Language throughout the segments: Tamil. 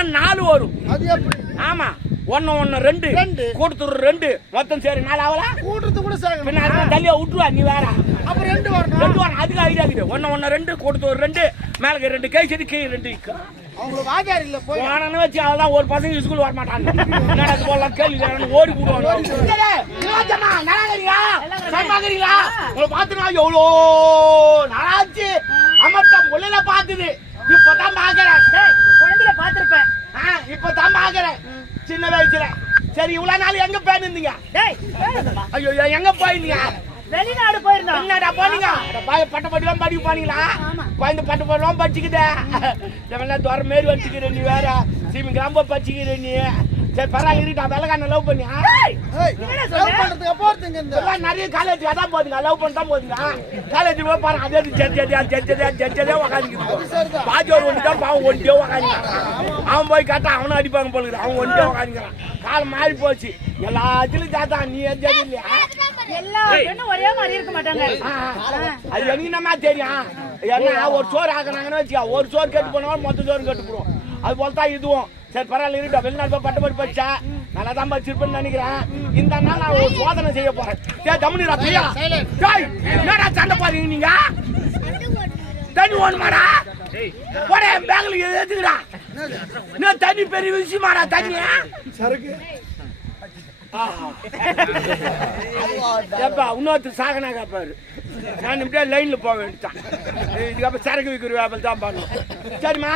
கூட்டினா நாலு வரும். அது எப்படி? ஆமா. ஒன்னு ஒன்னு ரெண்டு. கூட்டத்தூர் ரெண்டு. மொத்தம் சரி நாலு ஆகல கூட்டுறது கூட சேர்க்கணும் பின்ன அதுக்கு தள்ளியா விட்டுருவா நீ வேற. அப்ப ரெண்டு வரணும். ரெண்டு வாரம் அதுக்கு ஐடியா இருக்குது. ஒன்னு ஒன்னு ரெண்டு. கூட்டத்தூர் ரெண்டு. மேலே ரெண்டு. கை செடி கீழே ரெண்டு. அவங்களுக்கு வாத்தியார் இல்ல போய். போனன்னு வச்சு அவதான் ஒரு பசங்க ஸ்கூல் வர மாட்டாங்க என்னடா போலாம் கேள்வி ஓடி போடுவாங்க நல்லா இருக்கீங்களா சமமா இருக்கீங்களா உங்களை பார்த்து நான் எவ்வளோ நாளாச்சு? அம்மட்ட முள்ளையில பார்த்தது இப்பதான் பாக்குறேன் குழந்தைல பாத்திருப்பேன் ஆ, இப்பதான் பாக்குறேன் சின்ன வயசுல. சரி இவ்வளவு நாள் எங்க போயிருந்தீங்க. ஐயோ எங்க போயிருந்தீங்க? வெளிநாடு போயிருந்தோம். என்னடா போனீங்க? பாய பட்ட பட்டுலாம் படிக்க போனீங்களா. குழந்தை பட்ட பட்டுலாம் படிச்சுக்குதே இவன் துறை மாரி வச்சுக்கிற நீ வேற? சீமி கிராம்ப பச்சிக்கிற நீ. சரி பரவாயில்ல வெள்ளக்கான லவ் love சொல்ற? பண்றதுக்கு ஒருத்தங்க இந்த? இப்பெல்லாம் நிறைய காலேஜ் அதான் போதுங்க லவ் பண்ணிட்டா போதுங்க காலேஜ் போய் பாருங்க அதே ஜட்ஜதே ஜட்ஜதே ஜட்ஜதே உக்காந்துக்கிட்டு பாஜோர் ஒன்று தான் பாவம் ஒன்றியே உக்காந்துக்கிறான் அவன் போய் கேட்டா அவனும் அடிப்பாங்க போலுது அவன் ஒன்றியே உக்காந்துக்கிறான். காலம் மாறி போச்சு. எல்லாத்துலயும் ஜாத்தா நீ எதாவது இல்லையா? எல்லா ஒரே மாதிரி இருக்க மாட்டாங்க. அது என்னமா தெரியும். ஏன்னா ஒரு சோறு ஆக்குனாங்கன்னு வச்சுக்கா ஒரு சோறு கெட்டு போனவங்க மொத்த சோறு கெட்டு போடுவோம் அது போல தான் இதுவும். சரி பரவாயில்ல இருக்கட்டும் வெளிநாடு போய் பட்டு போட்டு போச்சா நல்லா தான் படிச்சிருப்பேன்னு நினைக்கிறேன். இந்த நாள் நான் ஒரு சோதனை செய்ய போறேன். சரி தம்னிரா பையா. என்னடா சண்டை பாருங்க நீங்க? தண்ணி ஓடுமாடா? போட பேங்க்ல எதுக்குடா? என்ன தண்ணி பெரிய விஷயமாடா தண்ணி சரக்கு. ஏப்பா இன்னொருத்தர் சாகனா கேப்பாரு நான் இப்படியே லைன்ல போக வேண்டியதான் இதுக்கப்புறம் சரக்கு விற்கிற வியாபாரம் தான் பண்ணணும் சரிம்மா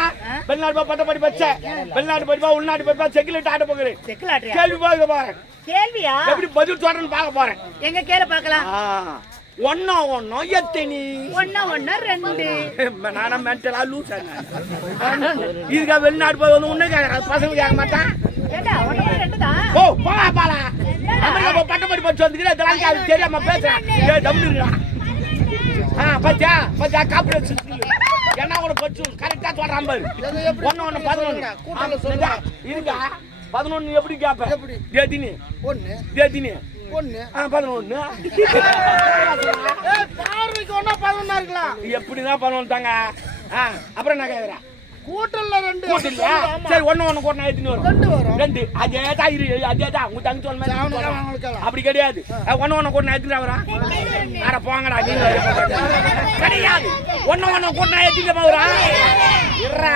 வெளிநாடு போய் பட்ட படி பச்சேன் வெளிநாடு படிப்பா உள்நாட்டு படிப்பா செக்கிலிட்டு ஆட்ட போகிறேன்? கேள்வி பார்க்க போறேன். கேள்வியா? எப்படி பதில் சொல்றேன்னு பார்க்க போறேன். எங்க கேள பாக்கலாம் ஒன்னா ஒன்னும் எத்தனி ஒன்னா ஒண்ணு ரெண்டு. நானா மென்டலா லூஸ் இதுக்கா வெளிநாடு போய் வந்து உன்ன கேட்கறான் பசங்க கேட்க மாட்டான். ஓ போடா பாலா அமெரிக்கா போய் பட்டப்படி படிச்சு வந்துக்கிறேன் இதெல்லாம் அது தெரியாம பேசுறேன் ஏய் தம்மிடுறா ஆ பச்சா பச்சா காப்பிரேட் என்ன கூட பச்சு கரெக்டா சொல்றான் பாரு. ஒண்ணு ஒண்ணு பதினொன்னு. கூட்டல சொல்லுங்க. இருக்கா? பதினொன்னு எப்படி கேப்ப? எப்படி? தேதினி ஒண்ணு. தேதினி ஒண்ணு. ஆ பதினொன்னு. பார்வைக்கு ஒண்ணா பதினொன்னா இருக்கலாம். எப்படிதான் பதினொன்னு ஆ அப்புறம் என்ன கேக்குறேன் கூட்டல்ல ரெண்டு. கூட்டு இல்லையா ஆமா. சரி ஒண்ணு ஒண்ணு கூட்டினா எத்தனை வரும் ரெண்டு வரும். ரெண்டு. அதே தான் இரு அதே தான். உங்க தங்கச்சி சொன்ன மாதிரி. அப்படி கிடையாது. ஒண்ணு ஒண்ணு கூட்டினா எத்தனை வரும் அட போங்கடா நீங்க கிடையாது. ஒண்ணு ஒண்ணு கூட்டினா எத்தனை வரும் இருடா.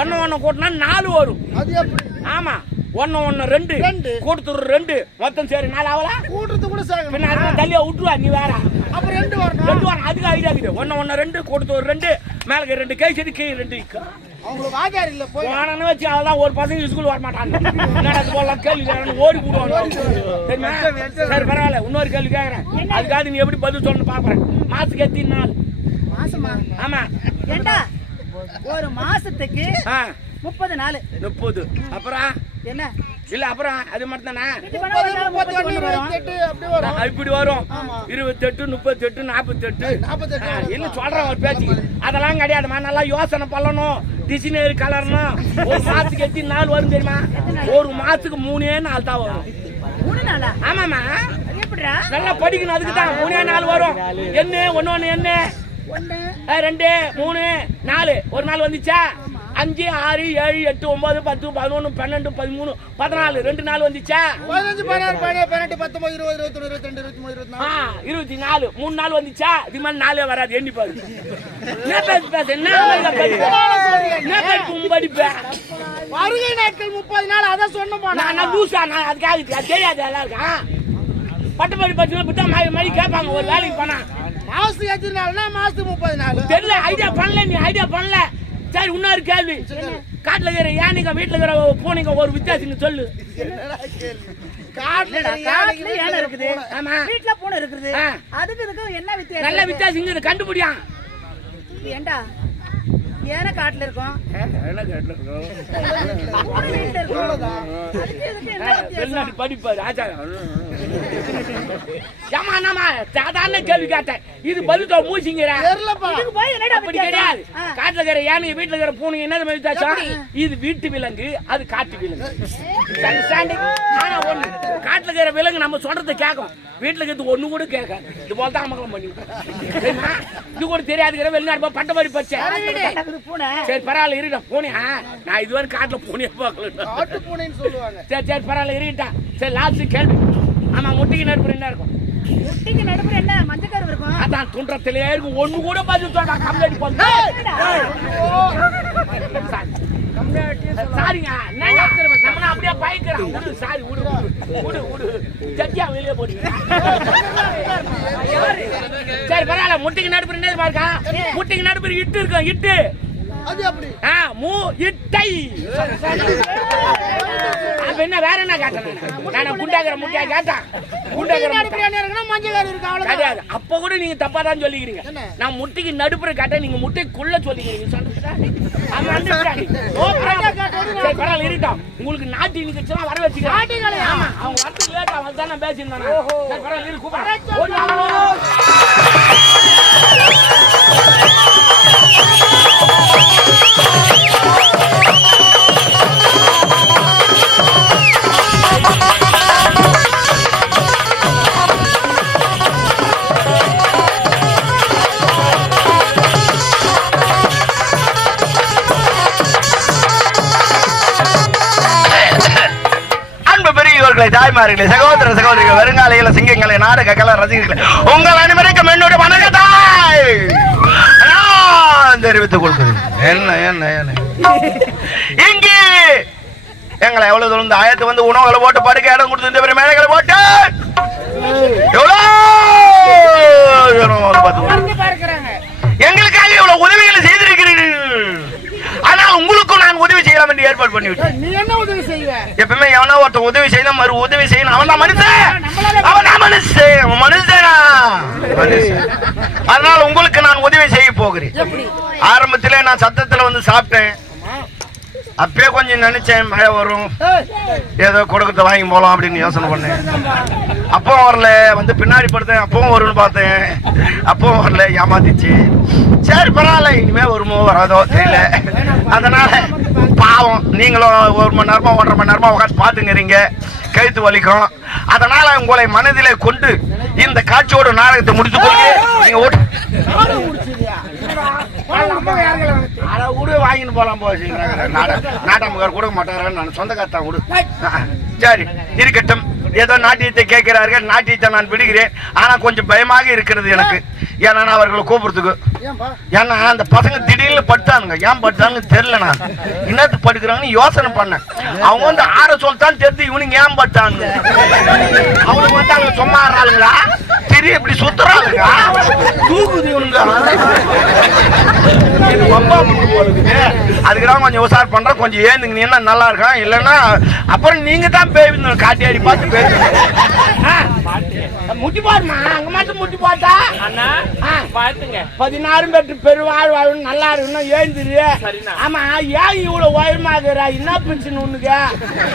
ஒண்ணு ஒண்ணு கூட்டினா நாலு வரும். அது எப்படி? ஆமா. ஒண்ணு ஒண்ணு ரெண்டு. ரெண்டு. கூட்டத்தூர் ரெண்டு. மொத்தம் சரி நாலு ஆகல கூட்டுறது கூட தள்ளியா விட்டுருவா நீ வேற. ரெண்டு வரணும். ரெண்டு வாரம் அதுக்கு ஐடியா இருக்குது ஒண்ணு ஒண்ணு ரெண்டு கூட்டத்தூர் ரெண்டு மேலே ரெண்டு கை செடி கீழே ரெண்டு. அவங்களுக்கு வாத்தியார் இல்ல போய். போனன்னு வச்சு அவதான் ஒரு பசங்க ஸ்கூல் வர மாட்டாங்க இது போலாம் கேள்வி கேட்கறான்னு ஓடி போடுவாங்க. தெரியுமா? சரி பரவாயில்ல. இன்னொரு கேள்வி கேட்கறேன். அதுக்காக நீ எப்படி பதில் சொல்லணும் பாக்குறேன் மாசத்துக்கு எத்தனை நாள்? மாசமா? ஆமா. ஏண்டா? ஒரு மாசத்துக்கு ஆ. முப்பது நாள். முப்பது. அப்புறம்? என்ன? இல்ல அப்புறம் அது மட்டும் தானே இது பண்ணா ஒரு நாள் முப்பத்தி ஒண்ணு முப்பத்தி ஒண்ணு வரும். இருபத்தெட்டு அப்படி வரும். இப்படி வரும். இருபத்தெட்டு முப்பத்தெட்டு நாற்பத்தெட்டு என்ன சொல்றேன் ஒரு பேச்சு? அதெல்லாம் கிடையாதுமா நல்லா யோசனை பண்ணணும். டிசைனரி கலர்னும் ஒரு மாசத்துக்கு எத்தனை நாள் வரும் தெரியுமா? ஒரு மாசத்துக்கு மூணே நாள் தான் வரும். ஆமாமா நல்லா படிக்கணும் அதுக்கு தான். மூணே நாள் வரும். என்ன? ஒண்ணு ஒண்ணு என்ன? ரெண்டு மூணு நாலு. ஒரு நாள் வந்துச்சா? அஞ்சு ஆறு ஏழு எட்டு ஒன்பது பத்து பதினொன்று பன்னெண்டு பதிமூணு பதினாலு ரெண்டு நாள் வந்துச்சா? பதினஞ்சு பதினாறு பதினேழு பதினெட்டு பத்தொன்பது இருபது இருபத்தொன்னு இருபத்தி ரெண்டு இருபத்தி மூணு இருபத்தி ஆ இருபத்தி நாலு மூணு நாள் வந்துச்சா? இது மாதிரி நாளே வராது எண்ணி பாரு. என்ன பேசு பேசு என்ன அமைதியா பேசு? என்ன பேசு? உன் படிப்பு வருகை நாட்கள் முப்பது நாள் அதான் சொன்ன போனா நான் லூசா நான் அதுக்காக அது தெரியாது எல்லாருக்கும் பட்டப்படி பச்சு விட்டா மாதிரி மாதிரி கேட்பாங்க ஒரு வேலைக்கு போனா. மாசத்துக்கு எத்தனை நாள்னா மாசத்துக்கு முப்பது நாள். தெரியல ஐடியா பண்ணல நீ ஐடியா பண்ணல. சரி இன்னொரு கேள்வி. காட்டுல இருக்கிற யானைங்க வீட்டுல இருக்கிற பூனைங்க ஒரு வித்தியாசம் சொல்லு. என்னடா கேள்வி? காட்டுல யானை இருக்குது. ஆமா. வீட்டுல பூனை இருக்குது. அதுக்கு இதுக்கும் என்ன வித்தியாசம் நல்ல? வித்தியாசம் கண்டுபிடியா. ஏண்டா? ஏன காட்டுல இருக்கும். கேட்டுல இருக்கும்? வெளிநாட்டு படிப்பாரு ஆச்சாரம். ஏமா என்னமா சாதாரண கேள்வி கேட்டேன். இது சொல்ல மூச்சிங்கிற தெரியலப்பா. இதுக்கு போய் என்னடா அப்படி கிடையாது. காட்டுல இருக்கிற யானை வீட்டுல இருக்கிற பூனை என்ன வித்தியாசம்? இது வீட்டு விலங்கு அது காட்டு விலங்கு. Understanding? ஆனா ஒண்ணு காட்டுல இருக்கிற விலங்கு நம்ம சொல்றதை கேட்கும். வீட்டுல இருக்கிறது ஒண்ணு கூட கேட்காது. இது போல தான் அமகலம் பண்ணி தெரியுமா? இது கூட தெரியாதுங்கிற வெளிநாடு போய் பட்டப்படி பச்சை. இருக்குது பூனை. சரி பரவாயில்ல இருக்கட்டும் பூனையா? நான் இதுவரை காட்டுல பூனையை பார்க்கல. சரி சரி பரவாயில்ல இருக்கட்டும் சரி லாஸ்ட் கேள்வி. ஆமா முட்டிக்கு நடுப்புற என்ன இருக்கும்? முட்டிக்கு நடுப்புற என்ன? மஞ்சக்கரு இருக்கும். அதான் துன்றத்திலேயே இருக்கும். ஒண்ணு கூட பதில் சொல்றா கம்ப்ளைண்ட் பண்ணு சாரிங்க நம்ம அப்படியே பயக்கிறோம் விடு சாரி விடு விடு, விடு ஜட்ஜியா வெளியே போடுங்க சரி பரவாயில்ல. முட்டிக்கு நடுப்புற என்ன பாருக்கா முட்டிக்கு நடுப்புற இட்டு இருக்கும் இட்டு. அது அப்படி. ஆ மூ இட்டை. என்ன வேற என்ன கேட்டேன் நான்? குண்டாகிற முட்டையா கேட்டேன். குண்டாகிற என்ன இருக்குன்னா மஞ்சள் இருக்கு கிடையாது. அப்ப கூட நீங்க தப்பா தான் சொல்லிக்கிறீங்க? நான் முட்டைக்கு நடுப்புற கேட்டேன் நீங்க முட்டைக்குள்ள சொல்லிக்கிறீங்க. பரவாயில்ல, இருக்கட்டும். உங்களுக்கு நாட்டு நிகழ்ச்சிலாம் வர வச்சுக்கிறேன். ஆமா, அவங்க வரதுக்கு late ஆகும், அதுதான் நான் பேசியிருந்தேன் பரவாயில்ல, கூப்பிடுறேன். ஓடி தாய்மார்களே சகோதர சகோதரிகள் வருங்காலையில சிங்கங்களை நாடக கல ரசிகர்களே உங்கள் அனைவருக்கும் என்னுடைய வணக்கத்தாய் தெரிவித்துக் கொள்கிறேன். என்ன என்ன என்ன? இங்கே எங்களை எவ்வளவு தூரம் ஆயத்து வந்து உணவுகளை போட்டு படுக்க இடம் கொடுத்து இந்த பெரிய மேடைகளை போட்டு எவ்வளோ எங்களுக்காக இவ்வளவு உதவிகளை செய்திருக்கிறீர்கள். ஆனால் உங்களுக்கு உதவி செய்யலாம் என்று ஏற்பாடு பண்ணிவிட்டேன் நீ என்ன உதவி செய்வ? எப்பவுமே எவனோ ஒருத்தன் உதவி செய்யணும் மறு உதவி செய்யணும். அவன் தான் மனுஷன். அவன் தான் மனுஷன். அவன் மனுஷனா? அதனால உங்களுக்கு நான் உதவி செய்ய போகிறேன். ஆரம்பத்திலே நான் சத்தத்துல வந்து சாப்பிட்டேன். அப்பயே கொஞ்சம் நினைச்சேன் மழை வரும். ஏதோ கொடுக்கறத வாங்கி போலாம் அப்படின்னு யோசனை பண்ணேன். அப்பவும் வரல. வந்து பின்னாடி படுத்தேன். அப்பவும் வரும்னு பார்த்தேன். அப்பவும் வரல. ஏமாத்திச்சு. சரி பரவாயில்ல. இனிமே வருமோ வராதோ தெரியல. அதனால பாவம். நீங்களும் ஒரு மணி நேரமா ஒன்றரை மணி நேரமா உட்காந்து பாத்துங்கிறீங்க கழுத்து வலிக்கும். அதனால உங்களை மனதிலே கொண்டு இந்த காட்சியோட நாடகத்தை முடித்துக் கொண்டு நீங்க ஓட்டு அரை கூட வாங்கிட்டு போலாம் போச்சு நாட்டமுகார் கொடுக்க மாட்டாரா நான் சொந்தக்காரத்தான் கொடு சரி இருக்கட்டும். ஏதோ நாட்டியத்தை கேட்கிறார்கள். நாட்டியத்தை நான் விடுகிறேன். ஆனா கொஞ்சம் பயமாக இருக்கிறது எனக்கு. ஏன்னா அவர்களை கூப்பிடுறதுக்கு ஏன்னா அந்த பசங்க திடீர்னு படுத்தானுங்க. ஏன் படுத்தாங்கன்னு தெரியல நான். என்னத்து படுக்கிறாங்கன்னு யோசனை பண்ணேன். அவங்க வந்து ஆற சொல்லித்தான் தெரிஞ்சு இவனுங்க ஏன் படுத்தாங்க அவனுக்கு வந்து அவங்க சும்மா ஆடுறாளுங்களா திரி இப்படி சுத்துறாளுங்க? தூக்குது இவனுங்க. இது வம்பா முட்டு கொஞ்சம் உசார் பண்றேன். கொஞ்சம் ஏந்துங்க நல்லா இருக்கும் இல்லைன்னா அப்புறம் நீங்க தான் பேய் காட்டியாடி பார்த்து பேசுங்க. முட்டி போடுமா? அங்க மட்டும் முட்டி போட்டா? அண்ணா. பாத்துங்க பதினாறு பெற்று பெருவாழ் வாழும் நல்லா இருக்கணும் ஏந்திரு. ஆமா ஏன் இவ்வளவு உயரமா இருக்கிறா? என்ன பிரச்சனை உனக்கு?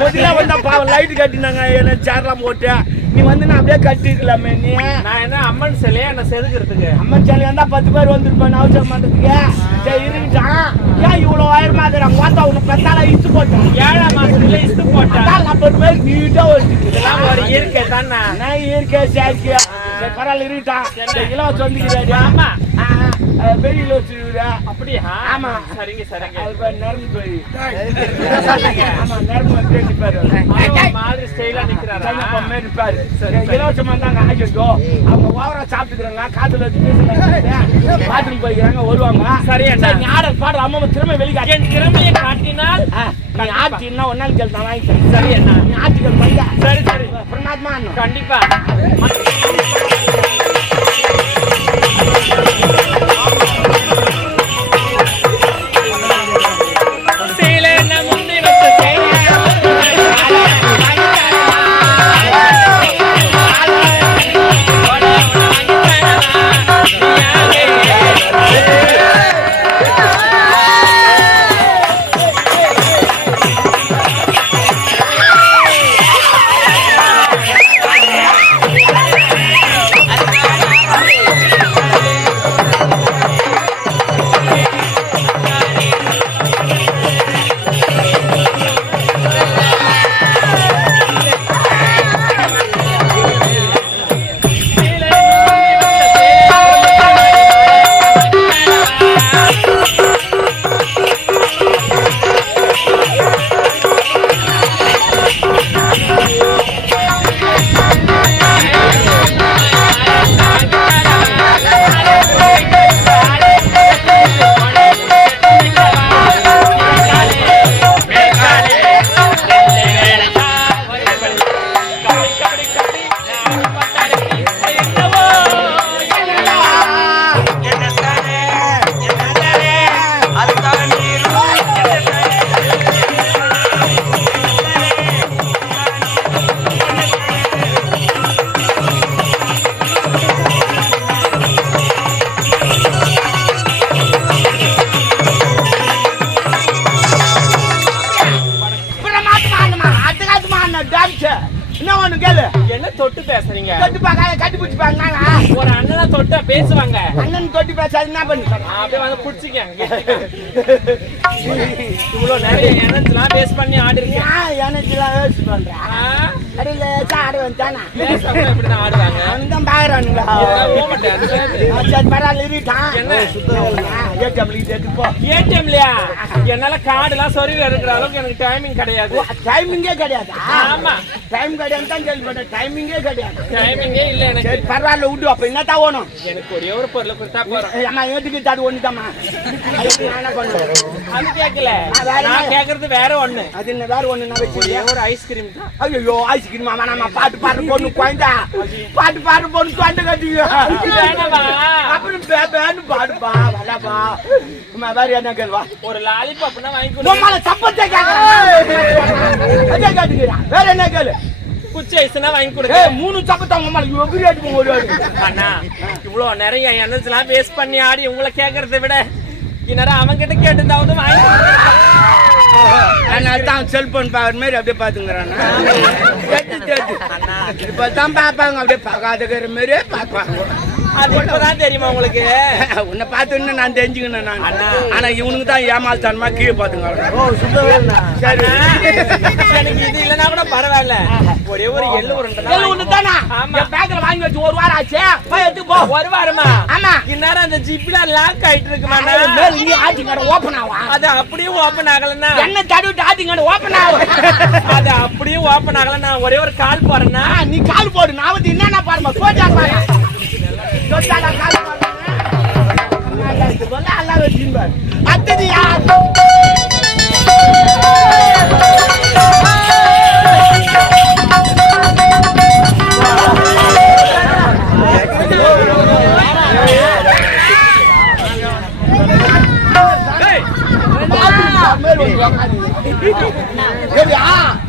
பொதில வந்தா பாவம் லைட் கட்டினாங்க என்ன சேர்லாம் போட்டு. நீ வந்து நான் அப்படியே கட்டிருக்கலாமே நீ. நான் என்ன அம்மன் சிலையா? என்ன செதுக்கிறதுக்கு? அம்மன் சேலை வந்தா பத்து பேர் வந்திருப்பேன் அவசரம் பண்றதுக்கு சரி இருக்கிட்டான் ஏன் இவ்வளவு உயரமா இருக்கிறான் பார்த்தா உனக்கு பெத்தால இச்சு போட்டான். ஏழாம் மாசத்துல இஸ்து போட்டேன். நம்பர் பேர் நீட்டா இதெல்லாம் ஒரு இயற்கை தானே. நான் இருக்கேன் சாக்கியா சரி பரவாயில்ல இருக்கிட்டான் சரி. இலவசம் வந்துக்கிறாரு. ஆமா. பெரிய இலவசம் அப்படியா? ஆமா. சரிங்க சரிங்க. அது பேர் நரம்பு போய். ஆமா நரம்பு வந்து நிப்பாரு மாதிரி ஸ்டைலா நிக்கிறாரா? மாதிரி நிப்பாரு இலவசமா இருந்தாங்க. ஆகிட்டோ அவங்க ஓவரா சாப்பிட்டுக்கிறாங்க காத்துல வச்சு பாத்ரூம் போய்க்கிறாங்க வருவாங்க. சரி, அண்ணா. நீ ஆர்டர் பாடு அம்மா திரும்ப வெளிக்காட்டு என் திறமையை காட்டினால் நீ ஆட்சி என்ன ஒரு நாள் கேள்வி நான் வாங்கி தரேன் சரி அண்ணா நீ ஆட்சிகள் பண்ண சரி சரி. பிரமாத்மா கண்டிப்பா. பேசுவாங்க. அண்ணன் தொட்டு பேசாது என்ன பண்ணு? அப்படியே வந்து புடிச்சிக்க இவ்வளவு நிறைய எனர்ஜிலாம் பேஸ் பண்ணி ஆடி இருக்கேன் ஏன் எனக்குலாம் யோசிச்சு பண்றேன் அடியில ஆடு வந்தானா ஆடுவாங்க. அவன் தான் பாக்குறானுங்களா சரி. பரவாயில்ல இருட்டான் என்ன? ஏடிஎம்ல போ. ஏடிஎம்லயா என்னால கார்டுலாம் சொருவி எடுக்கிற அளவுக்கு எனக்கு டைமிங் கிடையாது. டைமிங்கே கிடையாதா? ஆமா. டைம் கிடையாது தான் கேள்விப்பட்டேன். டைமிங்கே கிடையாது. டைமிங்கே இல்ல எனக்கு. சரி பரவாயில்ல விடு அப்ப என்னத்தான் வேணும் எனக்கு ஒரே ஒரு பொருளை கொடுத்தா போறோம். அம்மா ஏத்துக்கு என்ன பண்ணுவேன்? அது கேட்கல. நான் என்ன? கேக்குறது வேற ஒண்ணு. அது என்ன வேற ஒண்ணு நான் ஒரே ஐஸ்கிரீம் தான். ஐயோ ஐஸ்கிரீம் மாமா நம்ம பாட்டு பாட்டு பொண்ணு குழந்தா பாட்டு பாட்டு பொண்ணு தொண்டை கட்டிக்க? அப்புறம் பேபேன்னு பாடுப்பா வடப்பா அம்மா வேற என்ன கேள்வா ஒரு லாலிபாப்னா வாங்கி கொடு உம்மால சப்பத்தை கேக்குறேன் கேட்டுக்கிறான் வேற என்ன கேளு குச்சி ஐஸ்னா வாங்கி கொடுங்க மூணு சப்பத்தை உம்மால எவ்வளவு அடிப்போம் ஒரு அடி அண்ணா இவ்வளவு நிறைய எனர்ஜிலாம் வேஸ்ட் பண்ணி ஆடி உங்களை கேக்குறதை விட இந்நேரம் அவன் கிட்ட கேட்டுந்தாவது வாங்கி. அதனால தான் செல்போன் பாக்குற மாதிரி அப்படியே பாத்துங்கிறானா கேட்டு கேட்டு. இப்ப தான் பாப்பாங்க அப்படியே பார்க்காதக்கிற மாதிரியே பார்ப்பாங்க. அது இப்பதான் தெரியுமா உங்களுக்கு? உன்னை பார்த்து நான் தெரிஞ்சுக்கணும் நான். ஆனா இவனுக்கு தான் ஏமாத்தானமா கீழே பாத்துங்க சரி. எனக்கு இது இல்லைன்னா கூட பரவாயில்ல. ஒரே ஒரு எள்ளு உருண்டை தான் வாங்கி வச்சு ஒரு வாரம் ஆச்சு. போய் எடுத்து போ. ஒரு வாரமா? ஆமா. இந்நேரம் அந்த ஜிப்ல லாக் ஆயிட்டு இருக்குமா மேல இங்கே கடை ஆகும் அது அப்படியே ஓபன் ஆகலன்னா என்ன தடவிட்டு ஆட்டி கடை ஓப்பன் ஆகும் அது அப்படியே ஓபன் ஆகலன்னா ஒரே ஒரு கால் போறேன்னா நீ கால் போடு. நான் வந்து என்னென்ன பாருமா? சோஜா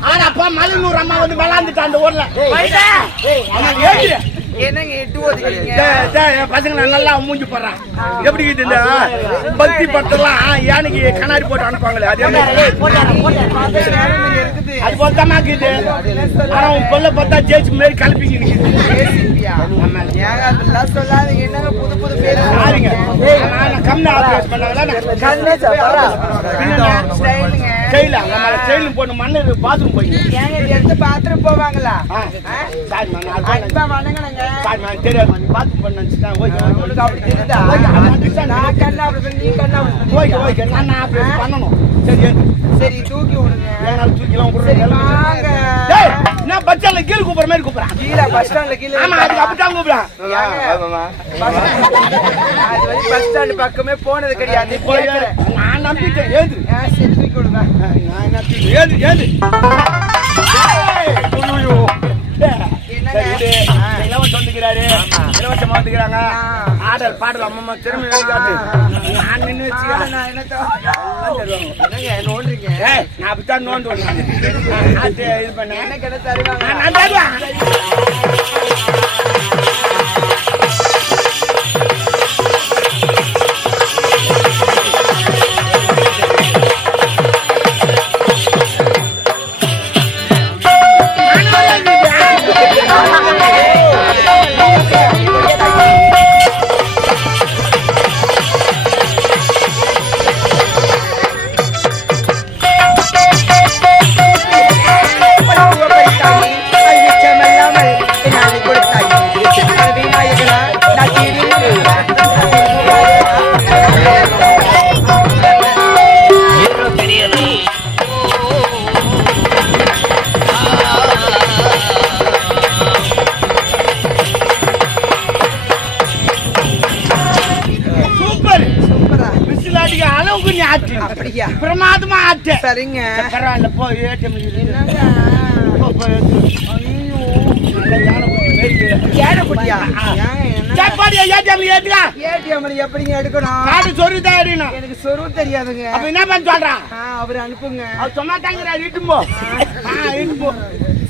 ஆனா அப்பா மலை நூறு அம்மா வந்து விளாண்டுட்டான் அந்த ஊர்ல என்னங்க எட்டு ஓதுக்கிறீங்க பசங்க நல்லா மூஞ்சி போடுறான் எப்படி இருக்குது இந்த பக்தி படத்தெல்லாம் யானைக்கு கண்ணாடி போட்டு அனுப்புவாங்களே அது என்ன இருக்குது அது போல தான் இருக்குது ஆனா உன் பொல்ல பார்த்தா ஜெயிச்சு மாரி கலப்பிங்க என்னங்க புது புது பேரு யாருங்க நான் கம்மி ஆபரேட் பண்ணாங்களா ஸ்டைலுங்க செயல நம்மள செயலும் போட்டு மண்ணு பாத்ரூம் போய். எடுத்து பாத்ரூம் போவாங்களா? சாரி மேம் நாலு பேர் அன்பா வணங்கணுங்க சாரி மேம் தெரியாது. பாத்ரூம் பண்ண நினைச்சிட்டேன் ஓகே உங்களுக்கு அப்படி தெரியுதா. நான் கண்ணா அப்படி நீ கண்ணா அப்படி பண்ணி. ஓகே ஓகே நான் நான் ஆபரேட் பண்ணணும்? சரி சரி தூக்கி விடுங்க. என்னால தூக்கிலாம் விடுறேன் டேய் நான் பச்சால கீழ கூப்பிடுற மாதிரி கூப்பிடுறான். கீழே பஸ் ஸ்டாண்ட்ல கீழே ஆமா அது அப்படிதான் கூப்பிடுறான். அது வரைக்கும் பஸ் ஸ்டாண்ட் பக்கமே போனது கிடையாது. நான் நம்பிட்டேன் சரி தூக்கி விடுங்க நான் நம்பிட்டேன்? சரி, இது, இலவசம் வந்துக்கிறாரு இலவசமா வந்துக்கிறாங்க. ஆடல் பாடல் அம்மா திரும்பி நான் நின்று வச்சுக்கிறேன் நோண்டுறீங்க நான் அப்படித்தான் இது பண்ணேன் நான் தருவேன் ஏடிஎம் ஏத்துக்கா ATM ல எப்படிங்க எடுக்கணும்? எனக்கு சொருவு தெரியாதுங்க. அப்ப என்ன பண்ண சொல்றான் அவரு அனுப்புங்க. அவர் சும்மா தாங்கிறாரு இட்டு போ. ஆ. இட்டு போ.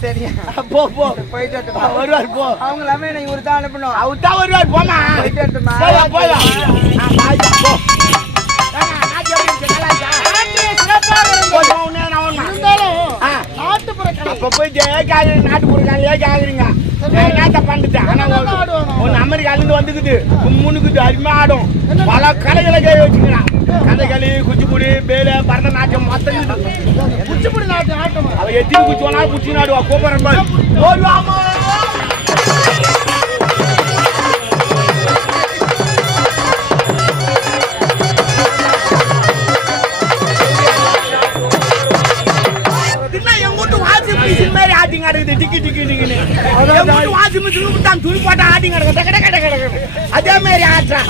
சரியா போ போ. போயிட்டு? வருவார் போ. அவங்க எல்லாமே இவரு தான் அனுப்பணும். அவர் தான் வருவார் போமா போயிட்டு வரட்டுமா? இப்ப போய் கேக்குறீங்க நாட்டுப்புற காலையே கேக்குறீங்க என்னத்த பண்ணிட்டேன் ஆனா ஒரு- ஒண்ணு அமெரிக்கால இருந்து வந்துக்குது. முன்னுக்குது அருமையா ஆடும். பல கலைகளை கை வச்சுக்கிறான் கதைகளி குச்சிப்புடி பேல பரதநாட்டியம் மொத்தம். குச்சிப்புடி நாட்டு ஆட்டமா. அவ எத்தனை குச்சி வேணாலும் குச்சி நாடுவா கூப்பிடுறேன் பாரு.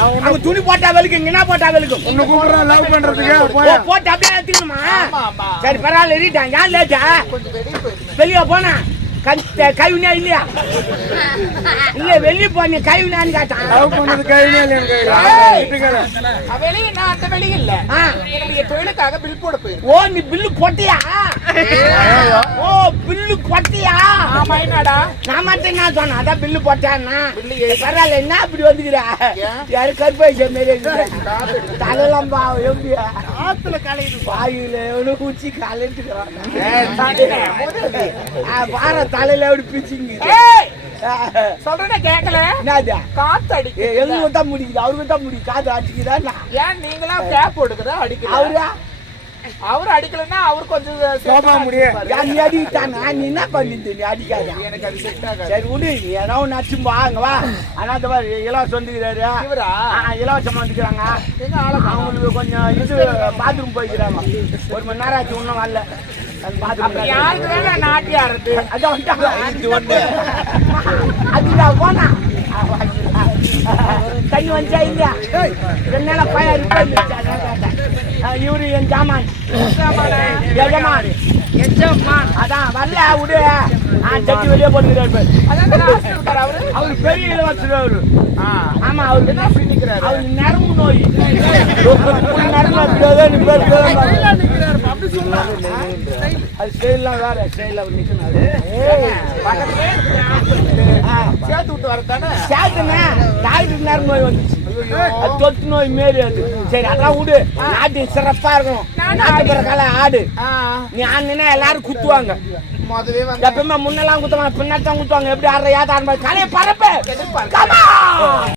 அவங்க துணி போட்டா வெளுக்கும் என்ன போட்டா வெளுக்கும் உன்னை கூப்பிடுறேன் லவ் பண்றதுக்கு போட்டு அப்படியே எடுத்துக்கணுமா? சரி பரவாயில்ல எறிட்டான் ஏன் லேட்டா வெளியே போனா கைவினா இல்லையா? இல்ல வெளியே போன கைவினான்னு கேட்டான். லவ் பண்ணது கையிலே இல்லையா வெளியே நான் அந்த வெளியே இல்ல. ஆ. என்னுடைய தொழிலுக்காக பில் போட போயிருக்கேன் ஓ நீ பில்லு போட்டியா? ஓ பில்லு போட்டியா? ஆமா என்னடா? நான் மட்டும் என்ன சொன்னேன்? அதான் பில்லு போட்டான்னா. பரவாயில்ல என்ன இப்படி வந்துக்கிற? யாரு கருப்பாய்ச்ச மாரி தலையெல்லாம் பா எப்படியா ஆத்துல கலையுது. வாயில எவ்வளவு பூச்சி காலிட்டுக்கிறான் வார தலையில. எப்படி பிச்சுங்க ஏய் சொல்றேன் கேட்கல என்னது? காத்து அடிக்கு எங்களுக்கு தான் முடிக்குது அவருக்கு தான் முடியும் காது அடிச்சுக்குதா ஏன் நீங்களா கேப் போடுக்கிற அடிக்கல? அவரா? அவர் அடிக்கலன்னா அவர் கொஞ்சம் கோபமா முடியும். நீ அடிக்கிட்டானா? நீ என்ன பண்ணிட்டு நீ அடிக்காத? எனக்கு அது செட் ஆகாது. சரி விடு. நீ ஏதோ ஒன்று அடிச்சும்பா அங்க வா. ஆனா இந்த மாதிரி இலவசம் வந்துக்கிறாரு இவரா? ஆ, இலவசமா வந்துக்கிறாங்க. அவங்களுக்கு கொஞ்சம் இது பாத்ரூம் போய்க்கிறாங்க. ஒரு மணி நேரம் ஆச்சு இன்னும் வரல. யாருக்கு வேணா நாட்டி ஆடுறது. அதுதான் போனா. தண்ணி வந்துச்சா இல்லையா? ரெண்டு நாளா பையன் இவரு என் ஜாமான். எஜமான் அதான் வரல விடு. ஆ சட்டி வெளியே இருக்காரு அவரு. அவரு பெரிய இலவசம் அவரு. ஆ. ஆமா அவருக்கு என்ன நிக்கிறாரு? அவருக்கு நரம்பு நோய். அது ஸ்டைல்லாம் வேற ஸ்டைல் அவர் நிக்கணும். சேர்த்து விட்டு வரத்தானே சாத்துனே டாக்டருக்கு நேரம் நோய் வந்துச்சு. தொற்று நோய் மாரி அது. சரி அதான் விடு. நாட்டு சிறப்பா இருக்கும். நாட்டு பிறகால ஆடு. நீ ஆடுனா எல்லாரும் குத்துவாங்க. எப்பவுமே முன்னெல்லாம் குத்துவாங்க பின்னாடி தான் குத்துவாங்க. எப்படி ஆடுற ஏத்த ஆரம்பிச்சு கலையை பரப்பு!